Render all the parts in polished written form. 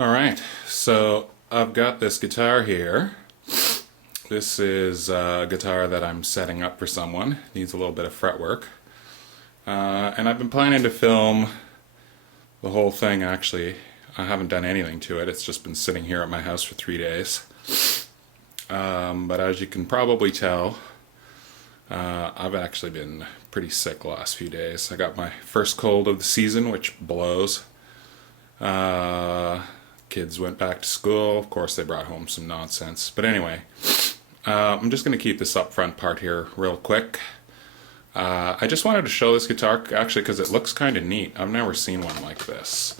Alright, so I've got this guitar here. This is a guitar that I'm setting up for someone. Needs a little bit of fretwork. And I've been planning to film the whole thing actually. I haven't done anything to it. It's just been sitting here at my house for 3 days. But as you can probably tell, I've actually been pretty sick the last few days. I got my first cold of the season, which blows. Kids went back to school. Of course, they brought home some nonsense. But anyway, I'm just going to keep this up front part here real quick. I just wanted to show this guitar, actually, because it looks kind of neat. I've never seen one like this.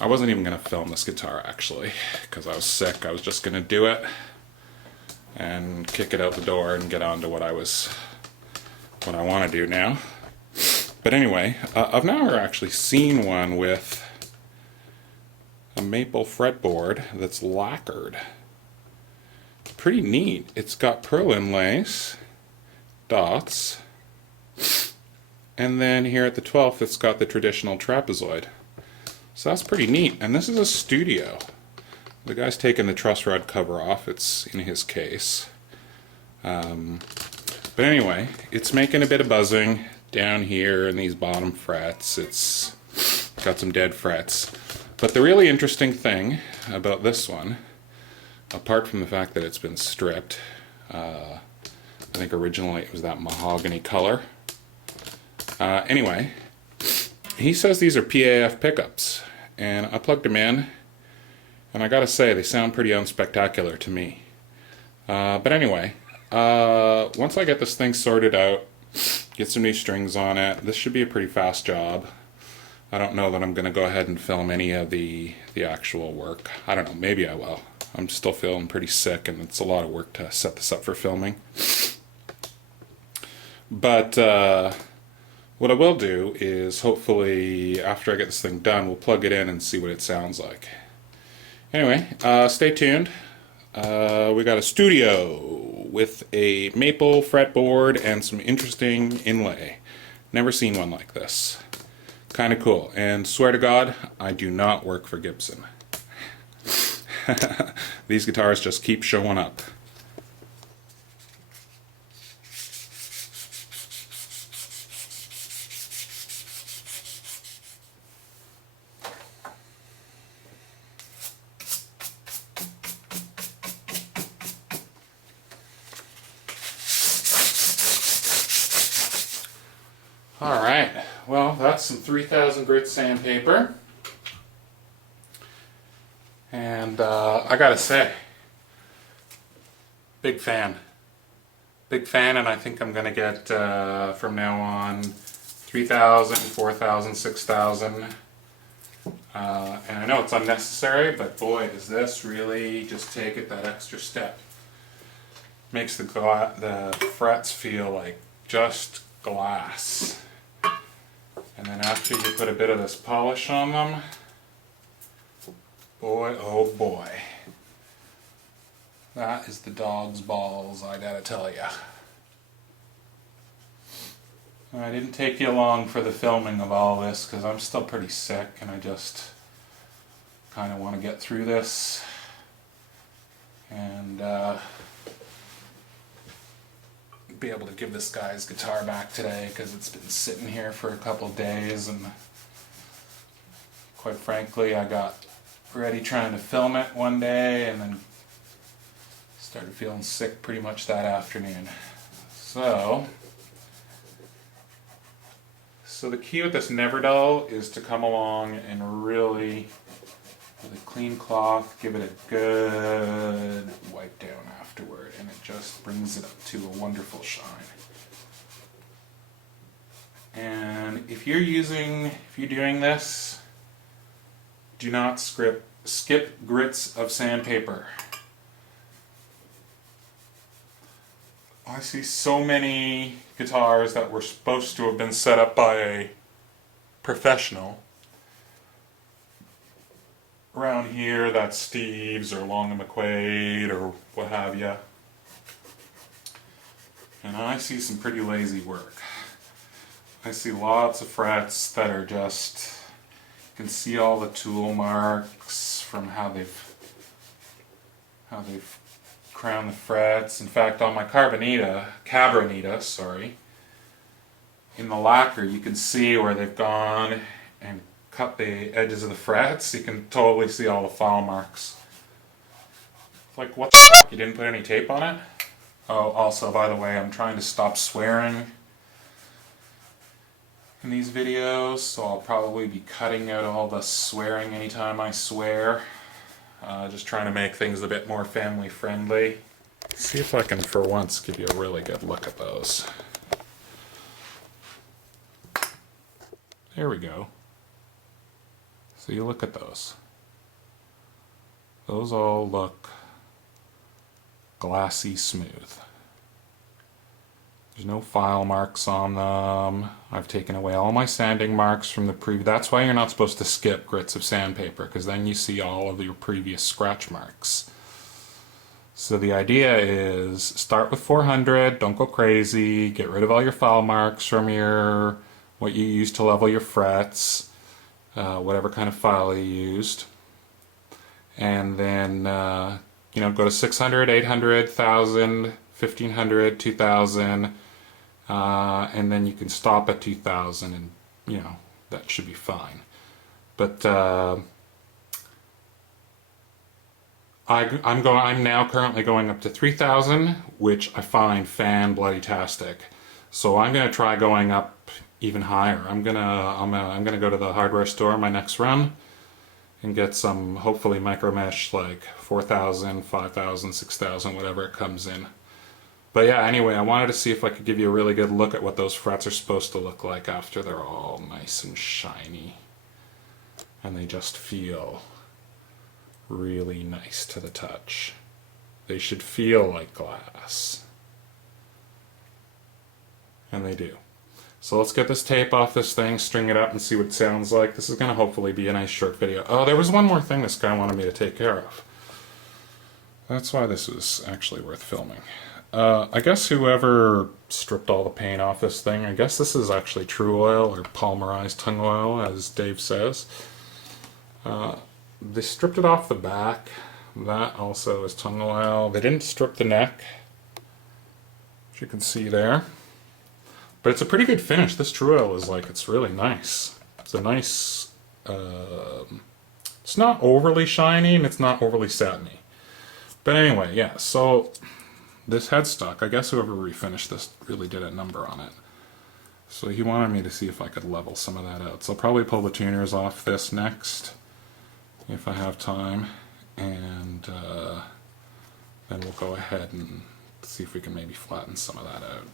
I wasn't even going to film this guitar, actually, because I was sick. I was just going to do it and kick it out the door and get on to what I want to do now. But anyway, I've never actually seen one with a maple fretboard that's lacquered. Pretty neat. It's got pearl inlays, dots, and then here at the 12th it's got the traditional trapezoid. So that's pretty neat. And this is a studio. The guy's taken the truss rod cover off. It's in his case. But anyway, it's making a bit of buzzing down here in these bottom frets. It's got some dead frets. But the really interesting thing about this one, apart from the fact that it's been stripped, I think originally it was that mahogany color. Anyway, he says these are PAF pickups, and I plugged them in, and I gotta say, they sound pretty unspectacular to me. But anyway, once I get this thing sorted out, get some new strings on it, this should be a pretty fast job. I don't know that I'm going to go ahead and film any of the actual work. I don't know, maybe I will. I'm still feeling pretty sick, and it's a lot of work to set this up for filming. But what I will do is, hopefully, after I get this thing done, we'll plug it in and see what it sounds like. Anyway, stay tuned. We got a studio with a maple fretboard and some interesting inlay. Never seen one like this. Kind of cool. And swear to God, I do not work for Gibson. These guitars just keep showing up. Alright, well, that's some 3000 grit sandpaper. And I gotta say, big fan. Big fan, and I think I'm gonna get from now on 3000, 4000, 6000. And I know it's unnecessary, but boy, does this really just take it that extra step. Makes the frets feel like just glass. And then after you put a bit of this polish on them, boy, oh boy, that is the dog's balls, I gotta tell ya. I didn't take you along for the filming of all this because I'm still pretty sick and I just kind of want to get through this and be able to give this guy's guitar back today because it's been sitting here for a couple days, and quite frankly I got ready trying to film it one day and then started feeling sick pretty much that afternoon. So the key with this Never Dull is to come along and really, with a clean cloth, give it a good wipe down afterward, and it just brings it up to a wonderful shine. And if you're doing this, do not skip grits of sandpaper. I see so many guitars that were supposed to have been set up by a professional. Around here, that's Steve's or Long and McQuaid or what have you. And I see some pretty lazy work. I see lots of frets that are just, you can see all the tool marks from how they've crowned the frets. In fact, on my Cabronita, sorry, in the lacquer you can see where they've gone and cut the edges of the frets. You can totally see all the file marks. Like, what the fuck? You didn't put any tape on it? Oh, also, by the way, I'm trying to stop swearing in these videos, so I'll probably be cutting out all the swearing anytime I swear. Just trying to make things a bit more family friendly. See if I can, for once, give you a really good look at those. There we go. So you look at those. Those all look glassy smooth. There's no file marks on them. I've taken away all my sanding marks from the previous. That's why you're not supposed to skip grits of sandpaper, because then you see all of your previous scratch marks. So the idea is start with 400, don't go crazy, get rid of all your file marks from what you used to level your frets, whatever kind of file you used. And then go to 600, 800, 1000, 1500, 2000, and then you can stop at 2000, and that should be fine. But I'm now currently going up to 3000, which I find fan-bloody-tastic. So I'm gonna try going up even higher. I'm gonna go to the hardware store my next run and get some, hopefully, micro mesh, like 4000, 5000, 6000, whatever it comes in. But yeah, anyway, I wanted to see if I could give you a really good look at what those frets are supposed to look like after they're all nice and shiny. And they just feel really nice to the touch. They should feel like glass. And they do. So let's get this tape off this thing, string it up, and see what it sounds like. This is going to hopefully be a nice short video. Oh, there was one more thing this guy wanted me to take care of. That's why this was actually worth filming. I guess whoever stripped all the paint off this thing, I guess this is actually true oil, or polymerized tung oil, as Dave says. They stripped it off the back. That also is tung oil. They didn't strip the neck, as you can see there. But it's a pretty good finish. This true oil is it's really nice. It's a nice, it's not overly shiny and it's not overly satiny. But anyway, yeah, so this headstock, I guess whoever refinished this really did a number on it. So he wanted me to see if I could level some of that out. So I'll probably pull the tuners off this next, if I have time. And then we'll go ahead and see if we can maybe flatten some of that out.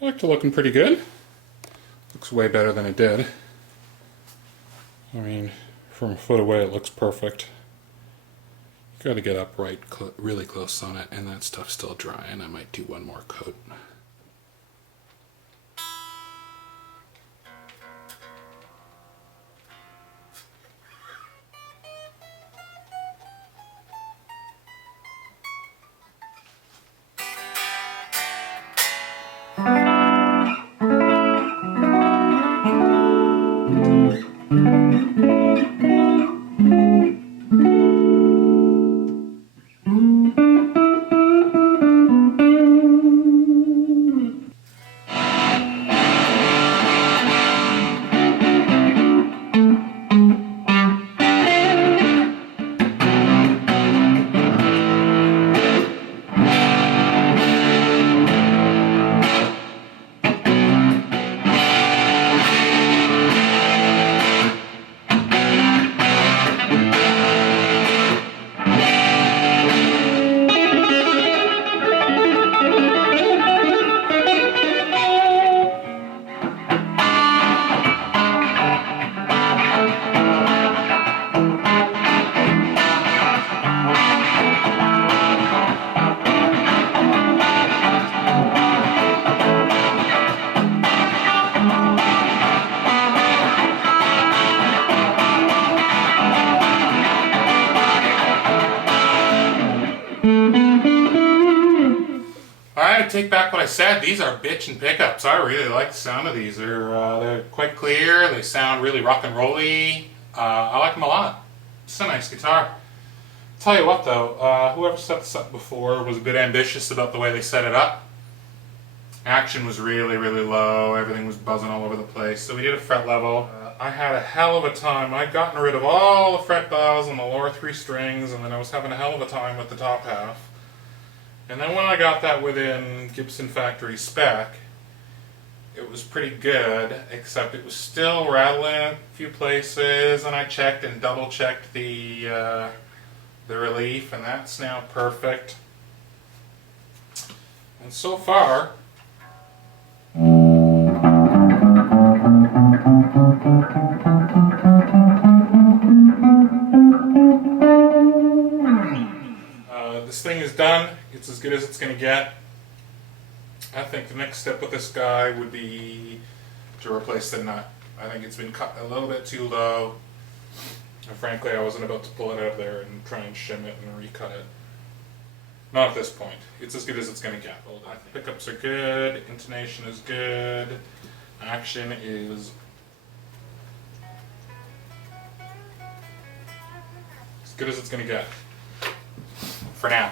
Back to looking pretty good. Looks way better than it did. I mean, from a foot away it looks perfect. Got to get up really close on it, and that stuff's still dry, and I might do one more coat. take back what I said. These are bitchin' pickups. I really like the sound of these. They're quite clear. They sound really rock and rolly. I like them a lot. It's a nice guitar. Tell you what though, whoever set this up before was a bit ambitious about the way they set it up. Action was really, really low. Everything was buzzing all over the place. So we did a fret level. I had a hell of a time. I'd gotten rid of all the fret dials on the lower 3 strings, and then I was having a hell of a time with the top half. And then when I got that within Gibson factory spec, it was pretty good, except it was still rattling a few places, and I checked and double checked the relief, and that's now perfect. And so far, this thing is done. It's as good as it's going to get. I think the next step with this guy would be to replace the nut. I think it's been cut a little bit too low. And frankly, I wasn't about to pull it out of there and try and shim it and recut it. Not at this point. It's as good as it's going to get. Pickups are good. Intonation is good. Action is as good as it's going to get. For now.